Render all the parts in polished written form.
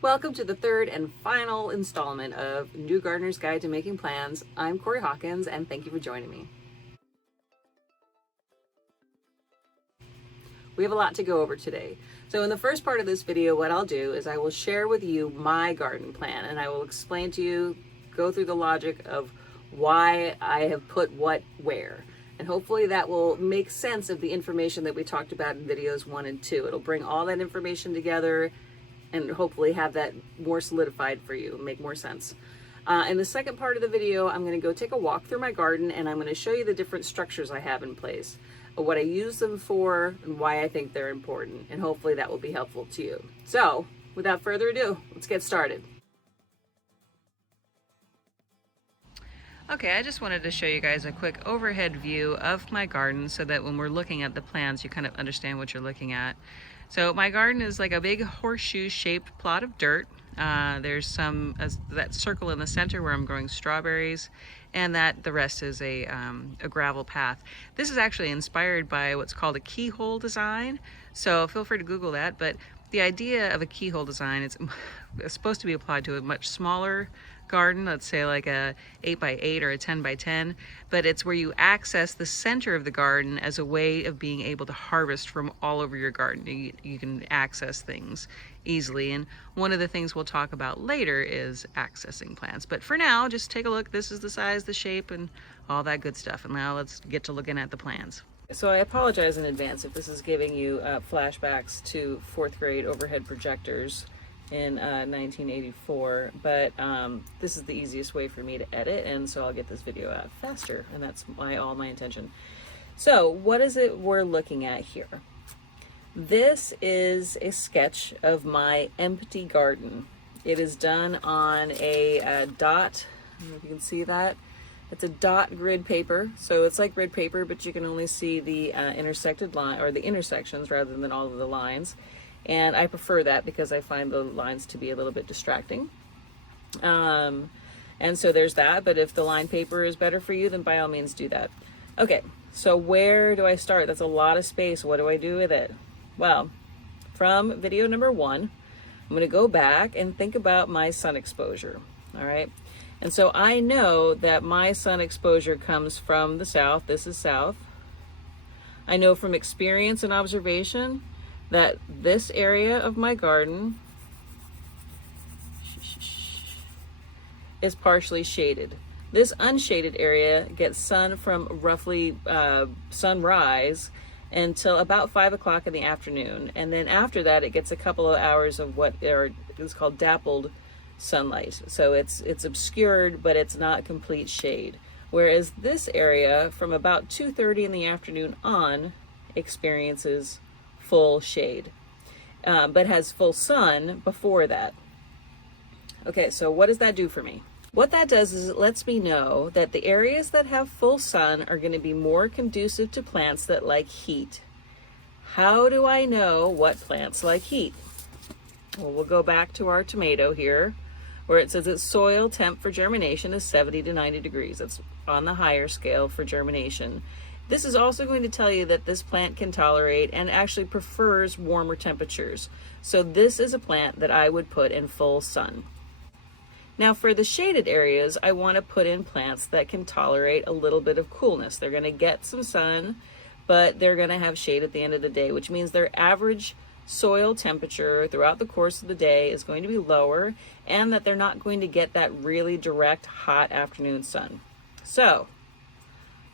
Welcome to the third and final installment of New Gardener's Guide to Making Plans. I'm Corey Hawkins, and thank you for joining me. We have a lot to go over today. So in the first part of this video, what I'll do is I will share with you my garden plan, and I will explain to you, go through the logic of why I have put what where. And hopefully that will make sense of the information that we talked about in videos 1 and 2. It'll bring all that information together and hopefully have that more solidified for you, make more sense. In the second part of the video, I'm gonna go take a walk through my garden and I'm gonna show you the different structures I have in place, what I use them for, and why I think they're important. And hopefully that will be helpful to you. So without further ado, let's get started. Okay, I just wanted to show you guys a quick overhead view of my garden so that when we're looking at the plans, you kind of understand what you're looking at. So my garden is like a big horseshoe-shaped plot of dirt. There's that circle in the center where I'm growing strawberries, and the rest is a gravel path. This is actually inspired by what's called a keyhole design, so feel free to Google that. But the idea of a keyhole design is supposed to be applied to a much smaller garden, let's say like a 8x8 or a 10x10, but it's where you access the center of the garden as a way of being able to harvest from all over your garden. You can access things easily, and one of the things we'll talk about later is accessing plants. But for now, just take a look. This is the size, the shape, and all that good stuff. And now let's get to looking at the plans. So I apologize in advance if this is giving you flashbacks to 4th grade overhead projectors in 1984, but this is the easiest way for me to edit, and so I'll get this video out faster, and that's all my intention. So what is it we're looking at here? This is a sketch of my empty garden. It is done on a dot, I don't know if you can see that. It's a dot grid paper, so it's like grid paper, but you can only see the intersected line, or the intersections rather than all of the lines. And I prefer that because I find the lines to be a little bit distracting. And so there's that, but if the line paper is better for you, then by all means do that. Okay, so where do I start? That's a lot of space. What do I do with it? Well, from video number 1, I'm gonna go back and think about my sun exposure, all right? And so I know that my sun exposure comes from the south. This is south. I know from experience and observation that this area of my garden is partially shaded. This unshaded area gets sun from roughly sunrise until about 5 o'clock in the afternoon. And then after that, it gets a couple of hours of what is called dappled sunlight. So it's obscured, but it's not complete shade. Whereas this area from about 2:30 in the afternoon on experiences full shade, but has full sun before that. Okay, so what does that do for me? What that does is it lets me know that the areas that have full sun are going to be more conducive to plants that like heat. How do I know what plants like heat? Well, we'll go back to our tomato here, where it says its soil temp for germination is 70 to 90 degrees. That's on the higher scale for germination. This is also going to tell you that this plant can tolerate and actually prefers warmer temperatures. So this is a plant that I would put in full sun. Now for the shaded areas, I want to put in plants that can tolerate a little bit of coolness. They're going to get some sun, but they're going to have shade at the end of the day, which means their average soil temperature throughout the course of the day is going to be lower, and that they're not going to get that really direct hot afternoon sun. So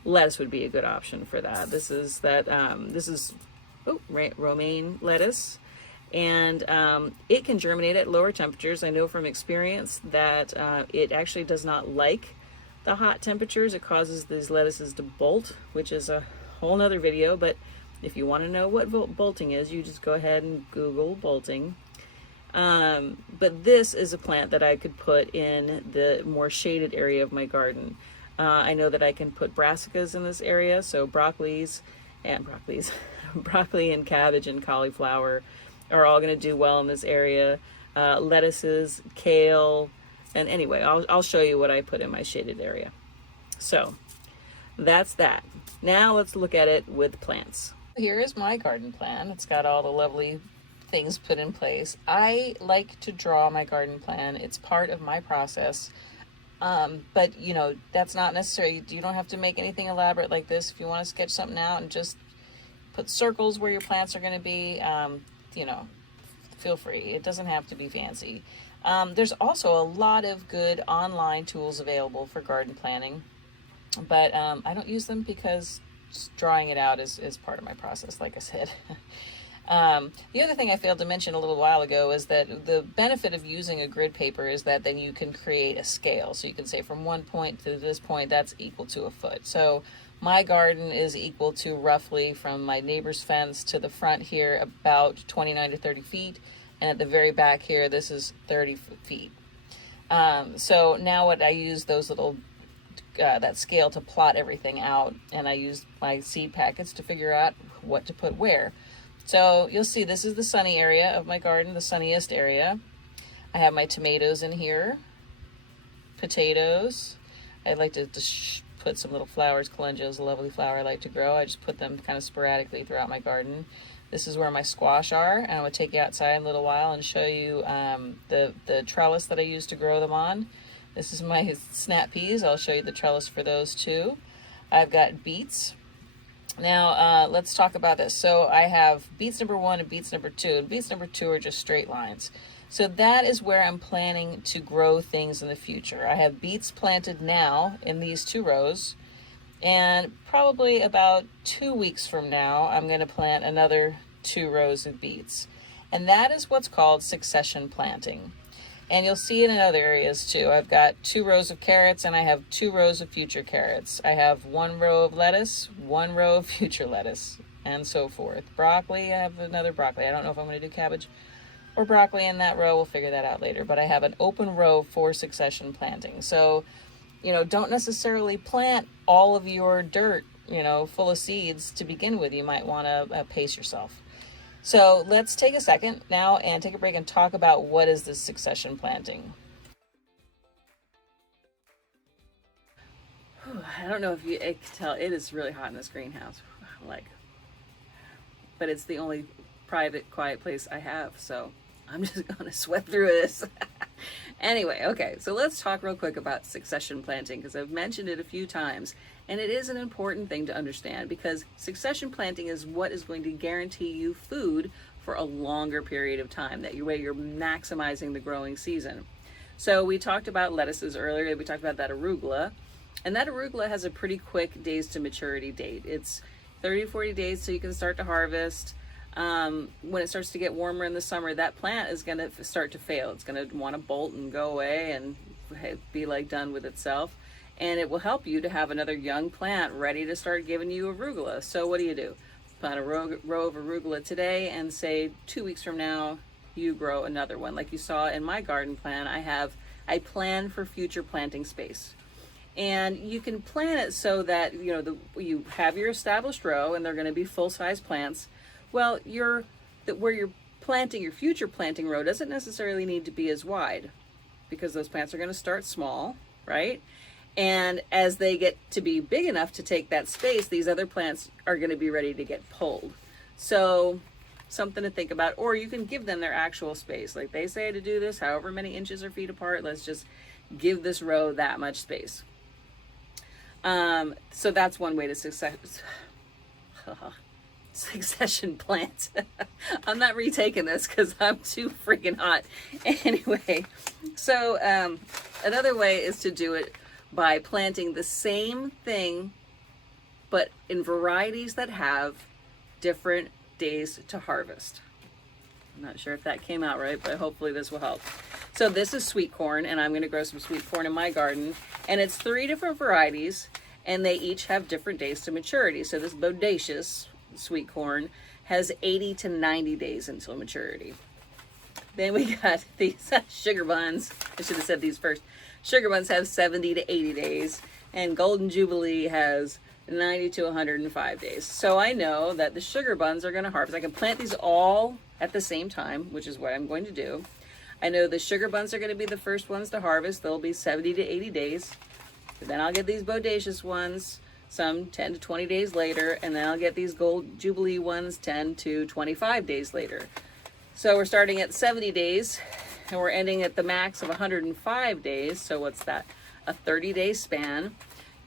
lettuce would be a good option for that. This is romaine lettuce, and it can germinate at lower temperatures. I know from experience that it actually does not like the hot temperatures. It causes these lettuces to bolt, which is a whole nother video, but if you want to know what bolting is, you just go ahead and Google bolting. But this is a plant that I could put in the more shaded area of my garden. I know that I can put brassicas in this area, so broccoli and cabbage and cauliflower are all going to do well in this area. Lettuces, kale, and anyway, I'll show you what I put in my shaded area. So that's that. Now let's look at it with plants. Here is my garden plan. It's got all the lovely things put in place. I like to draw my garden plan. It's part of my process. But you know, that's not necessary. You don't have to make anything elaborate like this. If you want to sketch something out and just put circles where your plants are going to be, you know, feel free. It doesn't have to be fancy. There's also a lot of good online tools available for garden planning, but I don't use them because just drawing it out is part of my process, like I said. The other thing I failed to mention a little while ago is that the benefit of using a grid paper is that then you can create a scale. So you can say from one point to this point, that's equal to a foot. So my garden is equal to roughly from my neighbor's fence to the front here about 29 to 30 feet. And at the very back here, this is 30 feet. So now what I use those little, that scale to plot everything out. And I use my seed packets to figure out what to put where. So you'll see this is the sunny area of my garden, the sunniest area. I have my tomatoes in here, potatoes. I like to just put some little flowers. Calendula is a lovely flower I like to grow. I just put them kind of sporadically throughout my garden. This is where my squash are, and I'm going to take you outside in a little while and show you the trellis that I use to grow them on. This is my snap peas. I'll show you the trellis for those too. I've got beets. Now, let's talk about this. So I have beets number 1 and beets number 2, and beets number 2 are just straight lines. So that is where I'm planning to grow things in the future. I have beets planted now in these 2 rows, and probably about 2 weeks from now, I'm going to plant another 2 rows of beets. And that is what's called succession planting. And you'll see it in other areas too. I've got 2 rows of carrots and I have 2 rows of future carrots. I have 1 row of lettuce, 1 row of future lettuce, and so forth. Broccoli, I have another broccoli. I don't know if I'm going to do cabbage or broccoli in that row. We'll figure that out later. But I have an open row for succession planting. So, you know, don't necessarily plant all of your dirt, you know, full of seeds to begin with. You might want to pace yourself. So let's take a second now and take a break and talk about what is this succession planting. I don't know if you can tell, it is really hot in this greenhouse, but it's the only private, quiet place I have, so I'm just gonna sweat through this. Anyway, okay, so let's talk real quick about succession planting, because I've mentioned it a few times, and it is an important thing to understand, because succession planting is what is going to guarantee you food for a longer period of time, that way you're maximizing the growing season. So we talked about lettuces earlier, we talked about that arugula, and that arugula has a pretty quick days to maturity date. It's 30 to 40 days so you can start to harvest. When it starts to get warmer in the summer, that plant is going to start to fail. It's going to want to bolt and go away and be like done with itself. And it will help you to have another young plant ready to start giving you arugula. So what do? Plant a row of arugula today, and say 2 weeks from now, you grow another one. Like you saw in my garden plan, I plan for future planting space. And you can plan it so that, you know, you have your established row and they're going to be full-size plants. Well, where you're planting your future planting row doesn't necessarily need to be as wide, because those plants are going to start small, right? And as they get to be big enough to take that space, these other plants are going to be ready to get pulled. So something to think about. Or you can give them their actual space. Like they say to do this, however many inches or feet apart, let's just give this row that much space. So that's one way to succession plant. I'm not retaking this because I'm too freaking hot. Anyway, so another way is to do it by planting the same thing, but in varieties that have different days to harvest. I'm not sure if that came out right, but hopefully this will help. So this is sweet corn, and I'm going to grow some sweet corn in my garden, and it's 3 different varieties, and they each have different days to maturity. So this bodacious sweet corn has 80 to 90 days until maturity. Then we got these sugar buns. I should have said these first. Sugar buns have 70 to 80 days, and Golden Jubilee has 90 to 105 days. So I know that the sugar buns are going to harvest. I can plant these all at the same time, which is what I'm going to do. I know the sugar buns are going to be the first ones to harvest. They'll be 70 to 80 days. But then I'll get these bodacious ones some 10 to 20 days later, and then I'll get these Gold Jubilee ones 10 to 25 days later. So we're starting at 70 days and we're ending at the max of 105 days. So what's that? A 30-day span.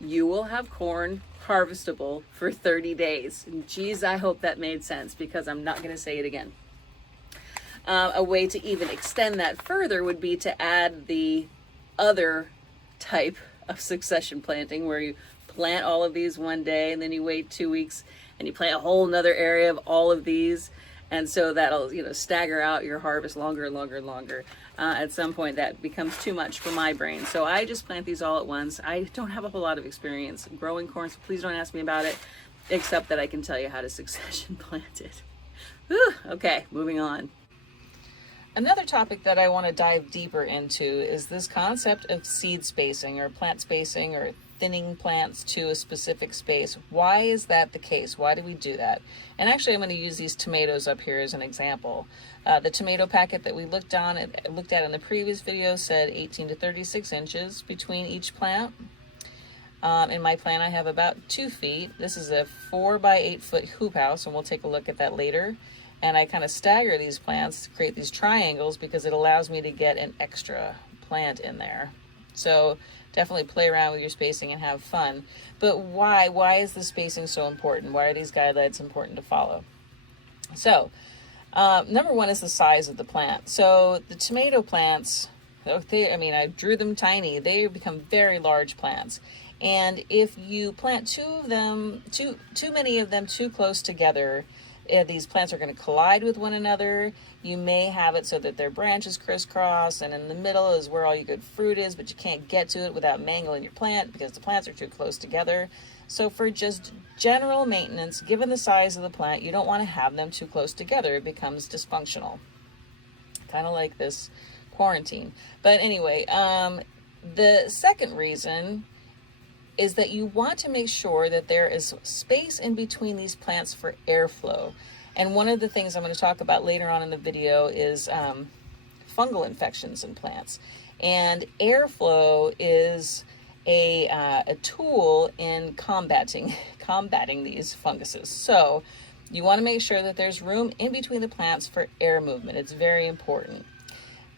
You will have corn harvestable for 30 days. And geez, I hope that made sense because I'm not going to say it again. A way to even extend that further would be to add the other type of succession planting where you plant all of these one day and then you wait 2 weeks and you plant a whole nother area of all of these. And so that'll, stagger out your harvest longer and longer and longer. At some point that becomes too much for my brain. So I just plant these all at once. I don't have a whole lot of experience growing corn, so please don't ask me about it, except that I can tell you how to succession plant it. Whew, okay, moving on. Another topic that I want to dive deeper into is this concept of seed spacing or plant spacing or thinning plants to a specific space. Why is that the case? Why do we do that? And actually, I'm going to use these tomatoes up here as an example. The tomato packet that we looked at in the previous video said 18 to 36 inches between each plant. In my plant, I have about 2 feet. This is a 4 by 8 foot hoop house, and we'll take a look at that later. And I kind of stagger these plants to create these triangles because it allows me to get an extra plant in there. So definitely play around with your spacing and have fun. But why? Why is the spacing so important? Why are these guidelines important to follow? So, number one is the size of the plant. So the tomato plants, I drew them tiny. They become very large plants. And if you plant too many of them too close together, these plants are going to collide with one another. You may have it so that their branches crisscross, and in the middle is where all your good fruit is, but you can't get to it without mangling your plant because the plants are too close together. So for just general maintenance, given the size of the plant, you don't want to have them too close together. It becomes dysfunctional, kind of like this quarantine. But anyway, the second reason is that you want to make sure that there is space in between these plants for airflow. And one of the things I'm going to talk about later on in the video is fungal infections in plants. And airflow is a tool in combating these funguses. So you want to make sure that there's room in between the plants for air movement. It's very important.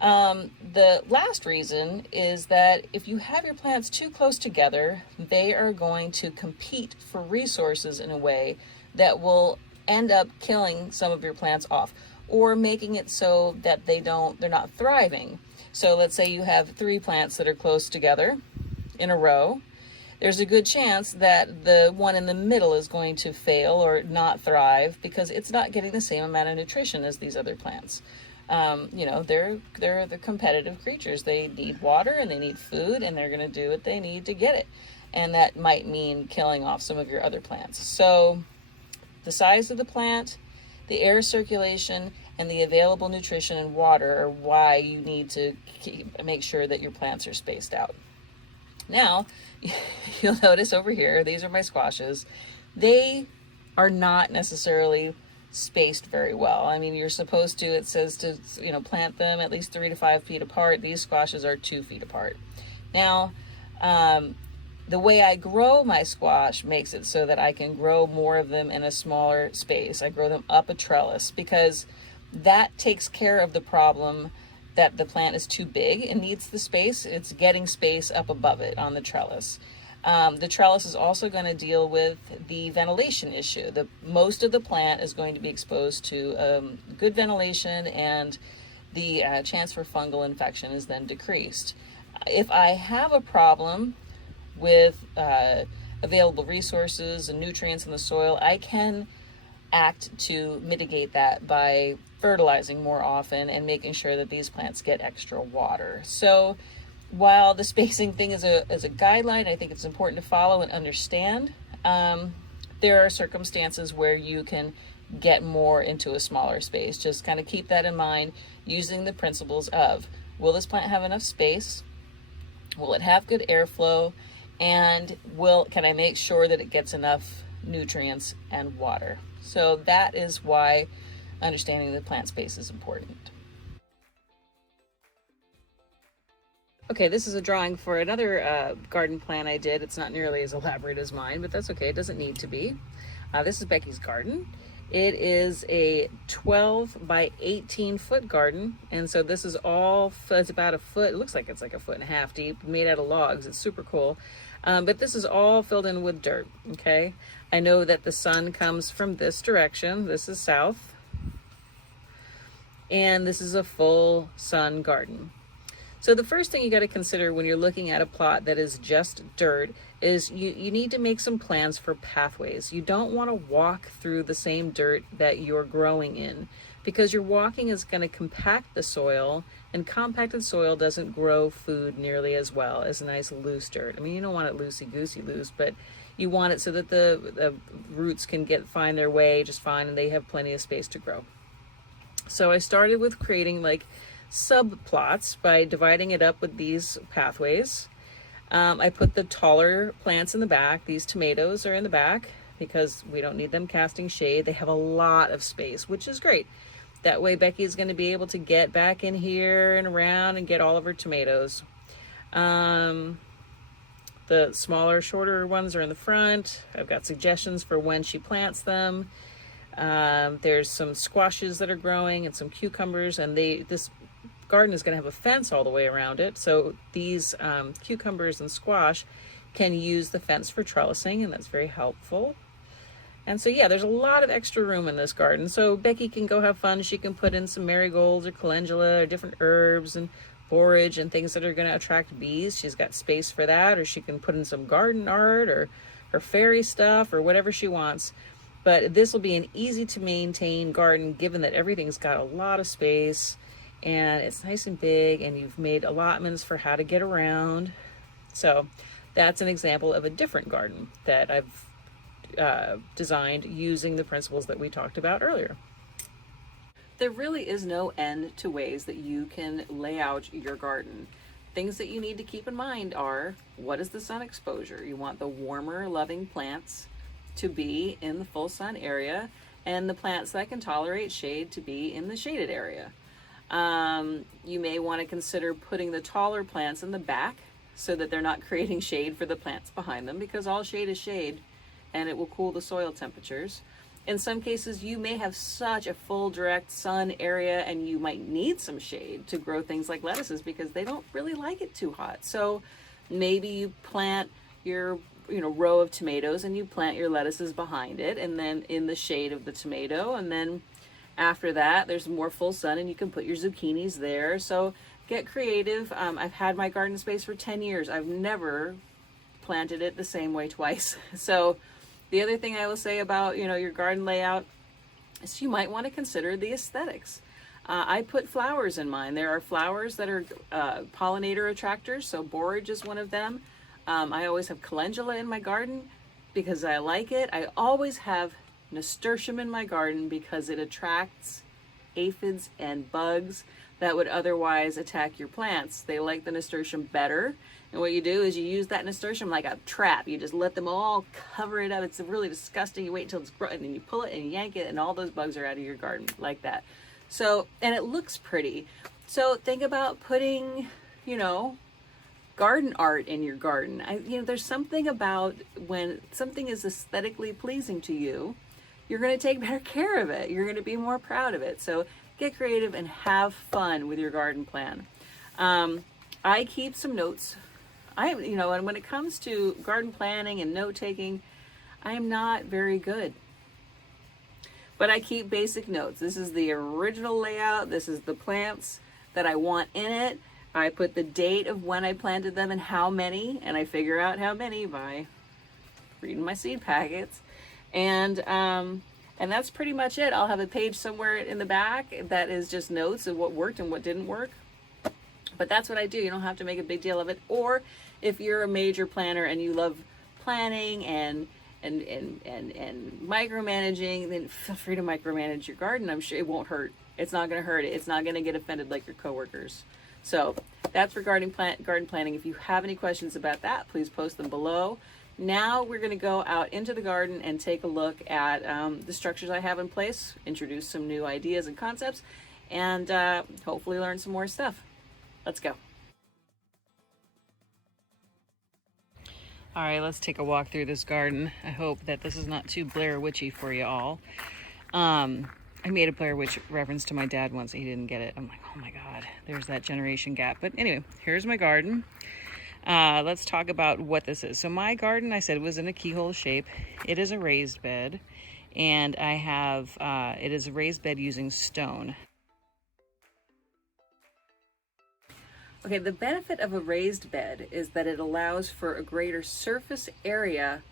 The last reason is that if you have your plants too close together, they are going to compete for resources in a way that will end up killing some of your plants off or making it so that they're not thriving. So let's say you have 3 plants that are close together in a row. There's a good chance that the one in the middle is going to fail or not thrive because it's not getting the same amount of nutrition as these other plants. They're the competitive creatures. They need water and they need food, and they're going to do what they need to get it. And that might mean killing off some of your other plants. So the size of the plant, the air circulation, and the available nutrition and water are why you need to make sure that your plants are spaced out. Now, you'll notice over here, these are my squashes. They are not necessarily spaced very well. I mean, you're supposed to, it says to, plant them at least 3 to 5 feet apart. These squashes are 2 feet apart. Now, the way I grow my squash makes it so that I can grow more of them in a smaller space. I grow them up a trellis because that takes care of the problem that the plant is too big and needs the space. It's getting space up above it on the trellis. The trellis is also going to deal with the ventilation issue. Most of the plant is going to be exposed to good ventilation, and the chance for fungal infection is then decreased. If I have a problem with available resources and nutrients in the soil, I can act to mitigate that by fertilizing more often and making sure that these plants get extra water. So while the spacing thing is a guideline, I think it's important to follow and understand. There are circumstances where you can get more into a smaller space. Just kind of keep that in mind using the principles of, will this plant have enough space? Will it have good airflow? And can I make sure that it gets enough nutrients and water? So that is why understanding the plant space is important. Okay, this is a drawing for another garden plan I did. It's not nearly as elaborate as mine, but that's okay. It doesn't need to be. This is Becky's garden. It is a 12 by 18 foot garden. And so this is all, it's about a foot, it looks like it's like a foot and a half deep, made out of logs. It's super cool. But this is all filled in with dirt, okay? I know that the sun comes from this direction. This is south. And this is a full sun garden. So the first thing you got to consider when you're looking at a plot that is just dirt is you need to make some plans for pathways. You don't want to walk through the same dirt that you're growing in, because your walking is going to compact the soil, and compacted soil doesn't grow food nearly as well as nice loose dirt. I mean, you don't want it loosey-goosey loose, but you want it so that the roots can find their way just fine and they have plenty of space to grow. So I started with creating like subplots by dividing it up with these pathways. I put the taller plants in the back. These tomatoes are in the back because we don't need them casting shade. They have a lot of space, which is great. That way Becky is going to be able to get back in here and around and get all of her tomatoes. The smaller, shorter ones are in the front. I've got suggestions for when she plants them. There's some squashes that are growing and some cucumbers, and this garden is going to have a fence all the way around it, so these cucumbers and squash can use the fence for trellising, and that's very helpful. And so yeah, there's a lot of extra room in this garden, so Becky can go have fun. She can put in some marigolds or calendula or different herbs and borage and things that are going to attract bees. She's got space for that, or she can put in some garden art or her fairy stuff or whatever she wants. But this will be an easy to maintain garden given that everything's got a lot of space and it's nice and big, and you've made allotments for how to get around. So that's an example of a different garden that I've designed using the principles that we talked about earlier. There really is no end to ways that you can lay out your garden. Things that you need to keep in mind are, what is the sun exposure? You want the warmer, loving plants to be in the full sun area, and the plants that can tolerate shade to be in the shaded area. You may want to consider putting the taller plants in the back so that they're not creating shade for the plants behind them, because all shade is shade and it will cool the soil temperatures. In some cases, you may have such a full direct sun area and you might need some shade to grow things like lettuces because they don't really like it too hot. So maybe you plant your row of tomatoes and you plant your lettuces behind it and then in the shade of the tomato, and then after that there's more full sun and you can put your zucchinis there. So get creative. I've had my garden space for 10 years. I've never planted it the same way twice. So the other thing I will say about your garden layout is you might want to consider the aesthetics. I put flowers in mine. There are flowers that are pollinator attractors, so borage is one of them. I always have calendula in my garden because I like it. I always have nasturtium in my garden because it attracts aphids and bugs that would otherwise attack your plants. They like the nasturtium better. And what you do is you use that nasturtium like a trap. You just let them all cover it up. It's really disgusting. You wait until it's grown and then you pull it and you yank it and all those bugs are out of your garden like that. So, and it looks pretty. So think about putting, garden art in your garden. There's something about when something is aesthetically pleasing to you, you're going to take better care of it. You're going to be more proud of it. So get creative and have fun with your garden plan. I keep some notes. And when it comes to garden planning and note taking, I am not very good. But I keep basic notes. This is the original layout. This is the plants that I want in it. I put the date of when I planted them and how many, and I figure out how many by reading my seed packets. And that's pretty much it. I'll have a page somewhere in the back that is just notes of what worked and what didn't work. But that's what I do. You don't have to make a big deal of it. Or if you're a major planner and you love planning and micromanaging, then feel free to micromanage your garden. I'm sure it won't hurt. It's not going to hurt it. It's not going to get offended like your coworkers. So that's regarding garden planning. If you have any questions about that, please post them below. Now we're going to go out into the garden and take a look at the structures I have in place, introduce some new ideas and concepts, and hopefully learn some more stuff. Let's go. All right, let's take a walk through this garden. I hope that this is not too Blair Witchy for you all. I made a Blair Witch reference to my dad once and he didn't get it. I'm like, oh my God, there's that generation gap. But anyway, here's my garden. Let's talk about what this is. So my garden, I said, was in a keyhole shape. It is a raised bed, and I have, it is a raised bed using stone. Okay, the benefit of a raised bed is that it allows for a greater surface area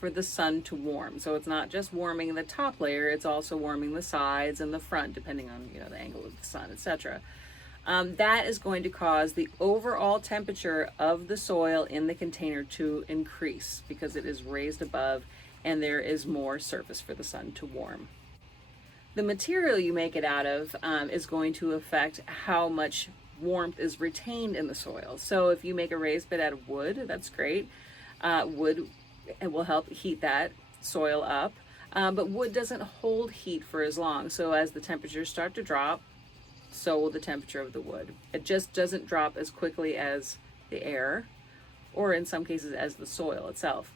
for the sun to warm. So it's not just warming the top layer, it's also warming the sides and the front, depending on, you know, the angle of the sun, etc. That is going to cause the overall temperature of the soil in the container to increase because it is raised above and there is more surface for the sun to warm. The material you make it out of is going to affect how much warmth is retained in the soil. So if you make a raised bed out of wood, that's great. Wood, it will help heat that soil up, but wood doesn't hold heat for as long. So as the temperatures start to drop, so will the temperature of the wood. It just doesn't drop as quickly as the air, or in some cases as the soil itself.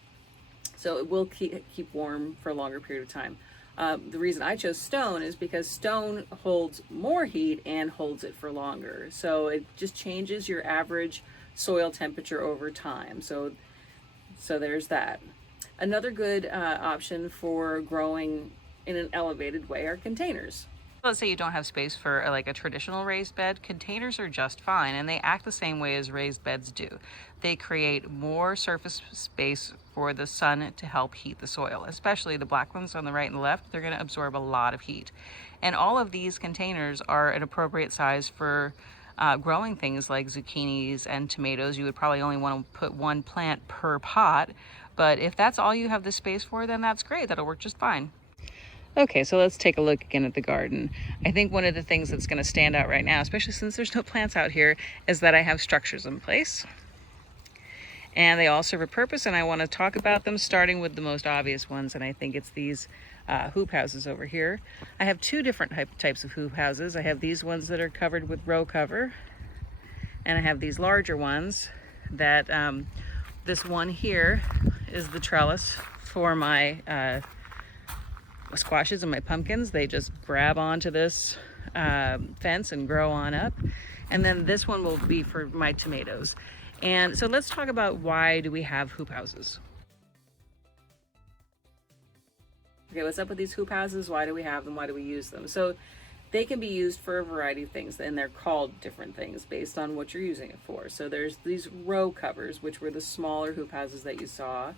So it will keep warm for a longer period of time. The reason I chose stone is because stone holds more heat and holds it for longer. So it just changes your average soil temperature over time. So there's that. Another good option for growing in an elevated way are containers. Let's say you don't have space for like a traditional raised bed, containers are just fine, and they act the same way as raised beds do. They create more surface space for the sun to help heat the soil, especially the black ones on the right and the left. They're going to absorb a lot of heat. And all of these containers are an appropriate size for growing things like zucchinis and tomatoes. You would probably only want to put one plant per pot, but if that's all you have the space for, then that's great. That'll work just fine. Okay, so let's take a look again at the garden. I think one of the things that's going to stand out right now, especially since there's no plants out here, is that I have structures in place. And they all serve a purpose, and I want to talk about them, starting with the most obvious ones, and I think it's these hoop houses over here. I have two different types of hoop houses. I have these ones that are covered with row cover, and I have these larger ones that, this one here is the trellis for my squashes and my pumpkins. They just grab onto this fence and grow on up. And then this one will be for my tomatoes. And so let's talk about why do we have hoop houses. Okay, what's up with these hoop houses? Why do we have them? Why do we use them? So they can be used for a variety of things, and they're called different things based on what you're using it for. So there's these row covers, which were the smaller hoop houses that you saw.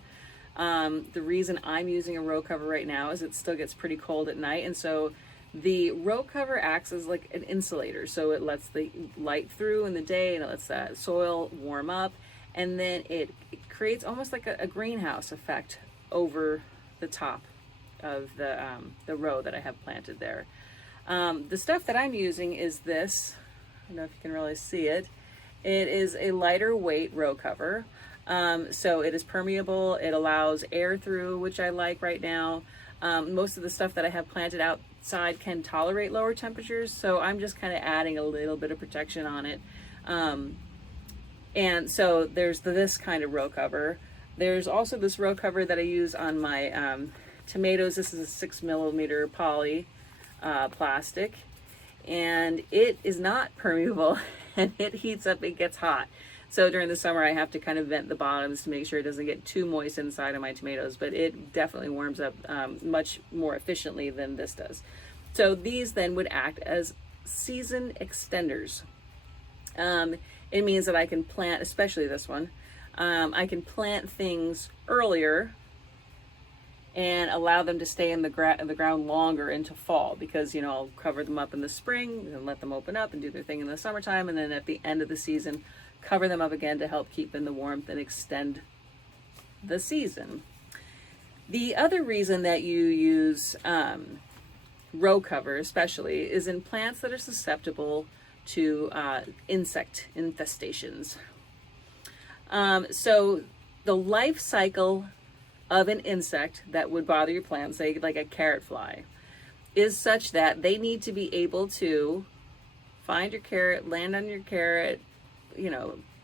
The reason I'm using a row cover right now is it still gets pretty cold at night, and so the row cover acts as like an insulator, so it lets the light through in the day and it lets that soil warm up, and then it creates almost like a greenhouse effect over the top of the row that I have planted there. The stuff that I'm using is this. I don't know if you can really see it. It is a lighter weight row cover. So it is permeable, it allows air through, which I like right now. Most of the stuff that I have planted outside can tolerate lower temperatures, so I'm just kind of adding a little bit of protection on it. And so there's this kind of row cover. There's also this row cover that I use on my tomatoes. This is a 6mm poly plastic, and it is not permeable and it heats up, it gets hot. So during the summer, I have to kind of vent the bottoms to make sure it doesn't get too moist inside of my tomatoes, but it definitely warms up much more efficiently than this does. So these then would act as season extenders. It means that I can plant, especially this one, I can plant things earlier and allow them to stay in the ground longer into fall, because, you know, I'll cover them up in the spring and let them open up and do their thing in the summertime, and then at the end of the season, cover them up again to help keep in the warmth and extend the season. The other reason that you use row cover especially is in plants that are susceptible to insect infestations. So the life cycle of an insect that would bother your plant, say like a carrot fly, is such that they need to be able to find your carrot, land on your carrot,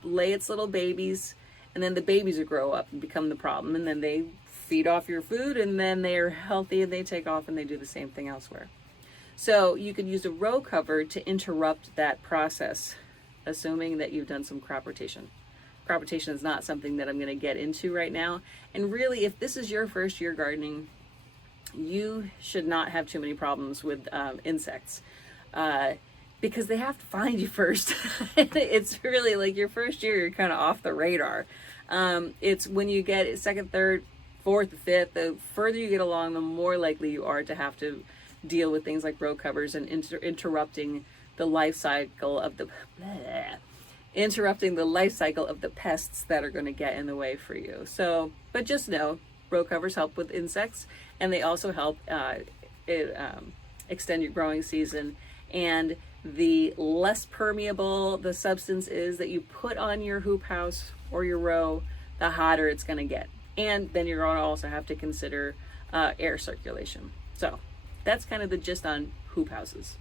lay its little babies, and then the babies will grow up and become the problem, and then they feed off your food, and then they're healthy and they take off and they do the same thing elsewhere. So you could use a row cover to interrupt that process, assuming that you've done some crop rotation. Crop rotation is not something that I'm going to get into right now. And really, if this is your first year gardening, you should not have too many problems with insects, because they have to find you first. It's really like your first year, you're kind of off the radar. It's when you get second, third, fourth, fifth, the further you get along, the more likely you are to have to deal with things like row covers and interrupting the life cycle of the pests that are going to get in the way for you. So, but just know, row covers help with insects, and they also help extend your growing season. And the less permeable the substance is that you put on your hoop house or your row, the hotter it's going to get. And then you're going to also have to consider air circulation. So that's kind of the gist on hoop houses.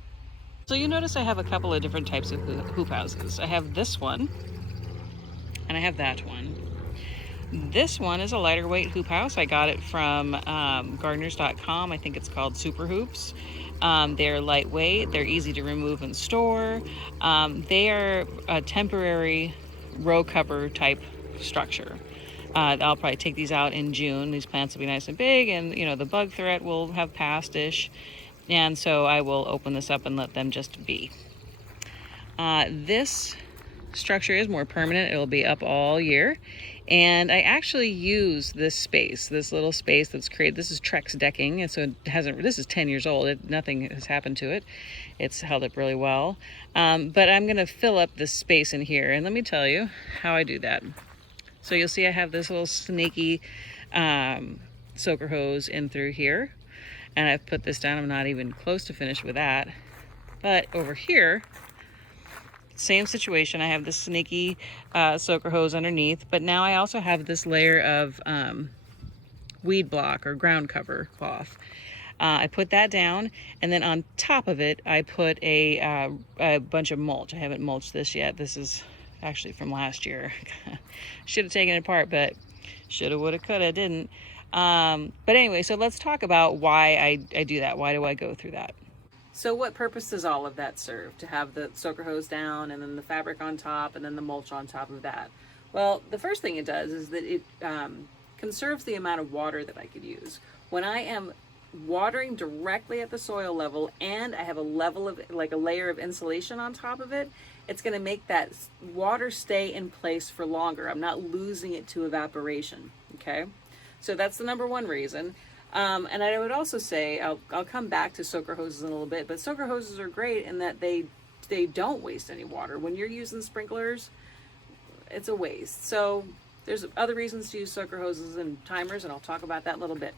So you notice I have a couple of different types of hoop houses. I have this one, and I have that one. This one is a lighter weight hoop house. I got it from gardeners.com. I think it's called Super Hoops. They're lightweight, they're easy to remove and store. They are a temporary row cover type structure. I'll probably take these out in June. These plants will be nice and big, and you know, the bug threat will have passed-ish. And so I will open this up and let them just be. This structure is more permanent. It'll be up all year. And I actually use this space, this little space that's created. This is Trex decking, and so this is 10 years old. Nothing has happened to it. It's held up really well. But I'm gonna fill up this space in here, and let me tell you how I do that. So you'll see I have this little snaky soaker hose in through here, and I've put this down. I'm not even close to finished with that. But over here, same situation. I have this snaky soaker hose underneath, but now I also have this layer of weed block or ground cover cloth. I put that down, and then on top of it, I put a bunch of mulch. I haven't mulched this yet. This is actually from last year. Should have taken it apart, but shoulda, woulda, coulda, didn't. But anyway, so let's talk about why I do that. Why do I go through that? So what purpose does all of that serve? To have the soaker hose down, and then the fabric on top, and then the mulch on top of that? Well, the first thing it does is that it conserves the amount of water that I could use. When I am watering directly at the soil level, and I have a level of, like a layer of insulation on top of it, it's going to make that water stay in place for longer. I'm not losing it to evaporation, okay? So that's the number one reason. And I would also say, I'll come back to soaker hoses in a little bit, but soaker hoses are great in that they don't waste any water. When you're using sprinklers, it's a waste. So there's other reasons to use soaker hoses and timers, and I'll talk about that in a little bit.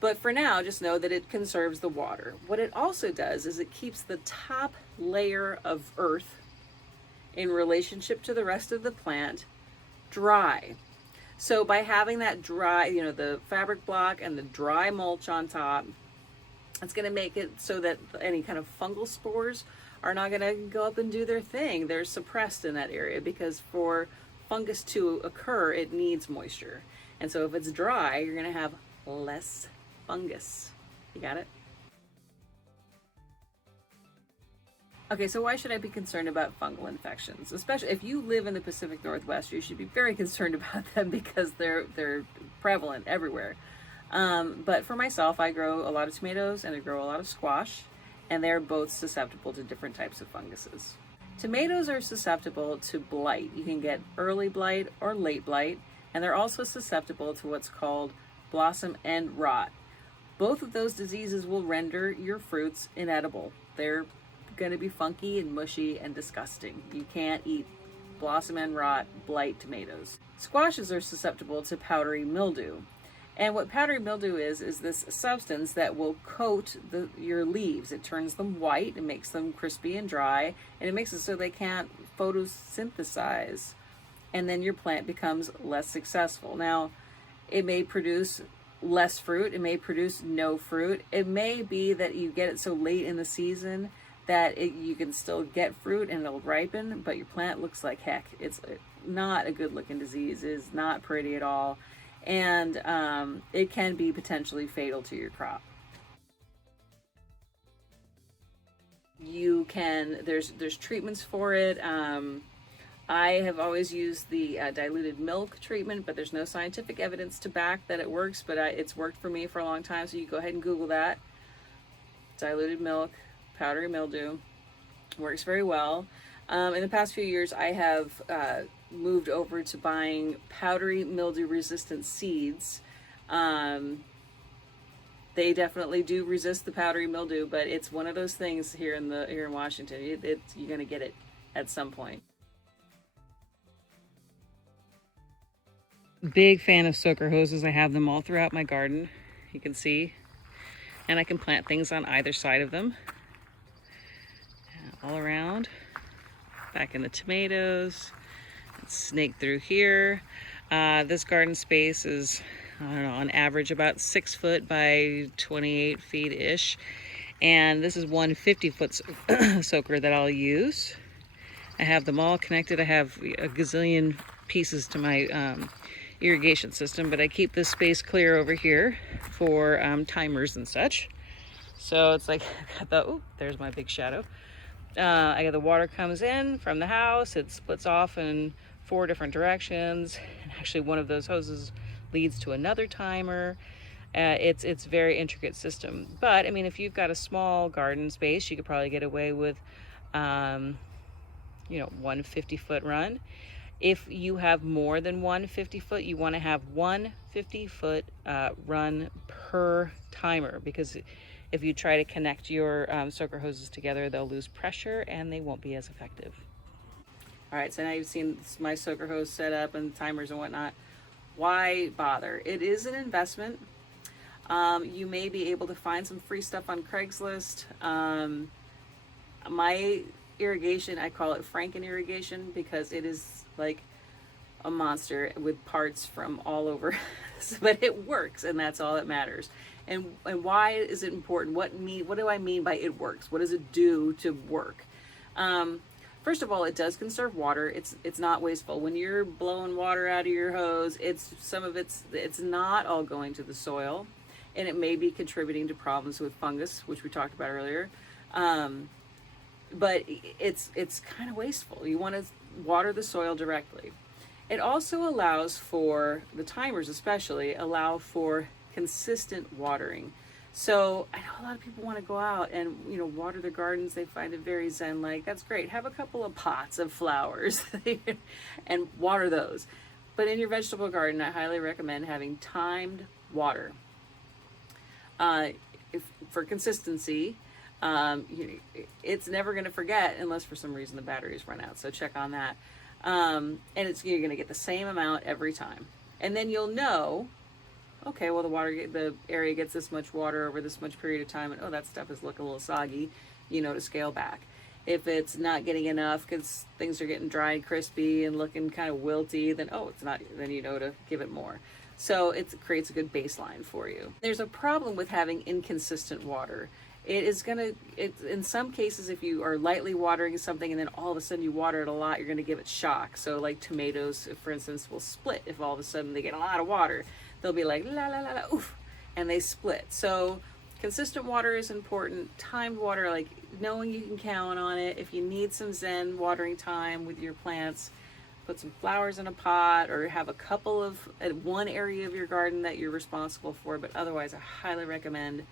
But for now, just know that it conserves the water. What it also does is it keeps the top layer of earth in relationship to the rest of the plant dry. So by having that dry, you know, the fabric block and the dry mulch on top, it's going to make it so that any kind of fungal spores are not going to go up and do their thing. They're suppressed in that area, because for fungus to occur, it needs moisture. And so if it's dry, you're going to have less fungus. You got it? Okay, so why should I be concerned about fungal infections? Especially if you live in the Pacific Northwest, you should be very concerned about them, because they're prevalent everywhere. But for myself, I grow a lot of tomatoes and I grow a lot of squash, and they're both susceptible to different types of funguses. Tomatoes are susceptible to blight. You can get early blight or late blight, and they're also susceptible to what's called blossom end rot. Both of those diseases will render your fruits inedible. They're going to be funky and mushy and disgusting. You can't eat blossom end rot, blight tomatoes. Squashes are susceptible to powdery mildew. And what powdery mildew is this substance that will coat your leaves. It turns them white, it makes them crispy and dry, and it makes it so they can't photosynthesize. And then your plant becomes less successful. Now, it may produce less fruit, it may produce no fruit. It may be that you get it so late in the season that you can still get fruit and it'll ripen, but your plant looks like heck. It's not a good looking disease. It is not pretty at all. and it can be potentially fatal to your crop. You can, there's treatments for it. I have always used the diluted milk treatment, but there's no scientific evidence to back that it works, but it's worked for me for a long time, so you go ahead and Google that. Diluted milk, powdery mildew, works very well. In the past few years, I have moved over to buying powdery mildew resistant seeds. They definitely do resist the powdery mildew, but it's one of those things here in Washington. You're gonna get it at some point. Big fan of soaker hoses. I have them all throughout my garden, you can see, and I can plant things on either side of them, all around. Back in the tomatoes, snake through here. This garden space is, I don't know, on average about 6 foot by 28 feet ish, and this is one 50-foot soaker that I'll use. I have them all connected. I have a gazillion pieces to my irrigation system, but I keep this space clear over here for timers and such. So it's like, oh, there's my big shadow. I got the water comes in from the house. It splits off in 4 different directions, and actually one of those hoses leads to another timer. It's very intricate system. But I mean, if you've got a small garden space, you could probably get away with you know, one 50-foot run. If you have more than one 50-foot, you want to have one 50-foot run per timer, because if you try to connect your soaker hoses together, they'll lose pressure and they won't be as effective. All right, so now you've seen my soaker hose set up and timers and whatnot. Why bother? It is an investment. You may be able to find some free stuff on Craigslist. My irrigation, I call it Franken irrigation, because it is like a monster with parts from all over. But it works, and that's all that matters. And why is it important? What do I mean by it works? What does it do to work? First of all, it does conserve water. It's not wasteful. When you're blowing water out of your hose, it's not all going to the soil, and it may be contributing to problems with fungus, which we talked about earlier. But it's kind of wasteful. You want to water the soil directly. It also allows for, the timers especially, allow for consistent watering. So I know a lot of people want to go out and, you know, water their gardens. They find it very zen-like. That's great. Have a couple of pots of flowers and water those. But in your vegetable garden, I highly recommend having timed water. For consistency, it's never going to forget unless for some reason the batteries run out. So check on that. And you're going to get the same amount every time. And then you'll know, okay, well, the area gets this much water over this much period of time, and oh, that stuff is looking a little soggy, you know, to scale back. If it's not getting enough because things are getting dry and crispy and looking kind of wilty, then oh, it's not, then you know to give it more. So it creates a good baseline for you. There's a problem with having inconsistent water. In some cases, if you are lightly watering something and then all of a sudden you water it a lot, you're going to give it shock. So like tomatoes, for instance, will split if all of a sudden they get a lot of water. They'll be like, la, la, la, la, oof, and they split. So consistent water is important. Timed water, like knowing you can count on it. If you need some zen watering time with your plants, put some flowers in a pot, or have a couple of at one area of your garden that you're responsible for. But otherwise, I highly recommend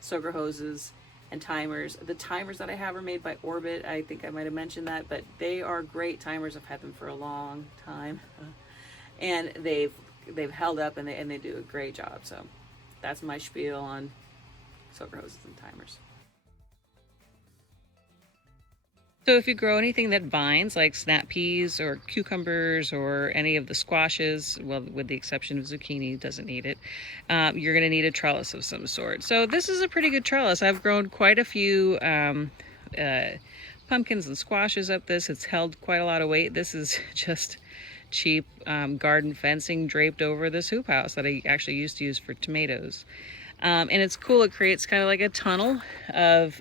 soaker hoses and timers. The timers that I have are made by Orbit. I think I might have mentioned that, but they are great timers. I've had them for a long time, and they've held up, and they do a great job. So that's my spiel on soaker hoses and timers. So if you grow anything that vines, like snap peas or cucumbers or any of the squashes, well, with the exception of zucchini, doesn't need it, you're going to need a trellis of some sort. So this is a pretty good trellis. I've grown quite a few pumpkins and squashes up this. It's held quite a lot of weight. This is just cheap garden fencing draped over this hoop house that I actually used to use for tomatoes. And it's cool. It creates kind of like a tunnel of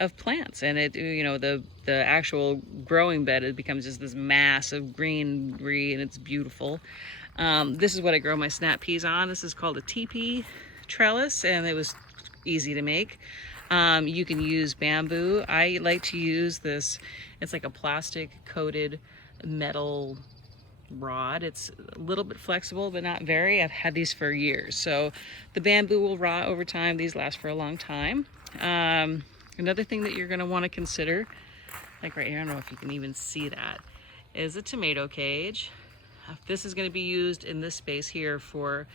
of plants, and it, you know, the actual growing bed, it becomes just this mass of greenery, and it's beautiful. This is what I grow my snap peas on. This is called a teepee trellis, and it was easy to make. You can use bamboo. I like to use this, it's like a plastic coated metal rod. It's a little bit flexible, but not very. I've had these for years. So the bamboo will rot over time. These last for a long time. Another thing that you're going to want to consider, like right here, I don't know if you can even see that, is a tomato cage. This is going to be used in this space here for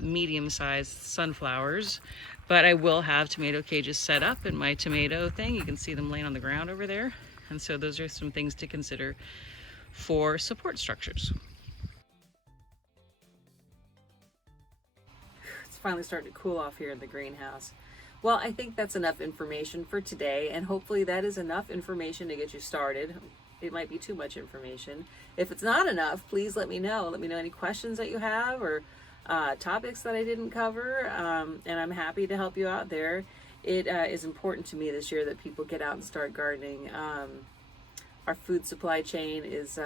medium-sized sunflowers, but I will have tomato cages set up in my tomato thing. You can see them laying on the ground over there. And so those are some things to consider for support structures. It's finally starting to cool off here in the greenhouse. Well, I think that's enough information for today, and hopefully that is enough information to get you started. It might be too much information. If it's not enough, please let me know. Let me know any questions that you have, or topics that I didn't cover, and I'm happy to help you out there. It is important to me this year that people get out and start gardening. Our food supply chain is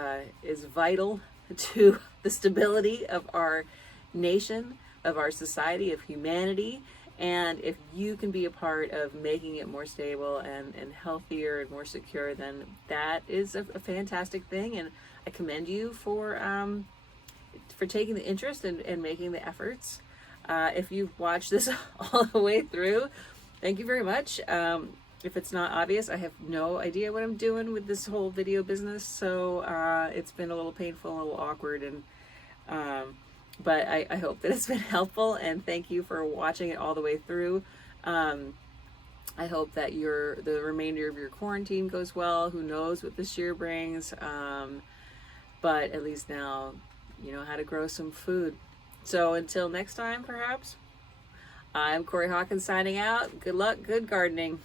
vital to the stability of our nation, of our society, of humanity. And if you can be a part of making it more stable and healthier and more secure, then that is a fantastic thing. And I commend you for taking the interest and making the efforts. If you've watched this all the way through, thank you very much. If it's not obvious, I have no idea what I'm doing with this whole video business, so it's been a little painful, a little awkward, and but I hope that it's been helpful, and thank you for watching it all the way through. I hope that the remainder of your quarantine goes well. Who knows what this year brings, but at least now you know how to grow some food. So until next time, perhaps, I'm Corey Hawkins signing out. Good luck, good gardening.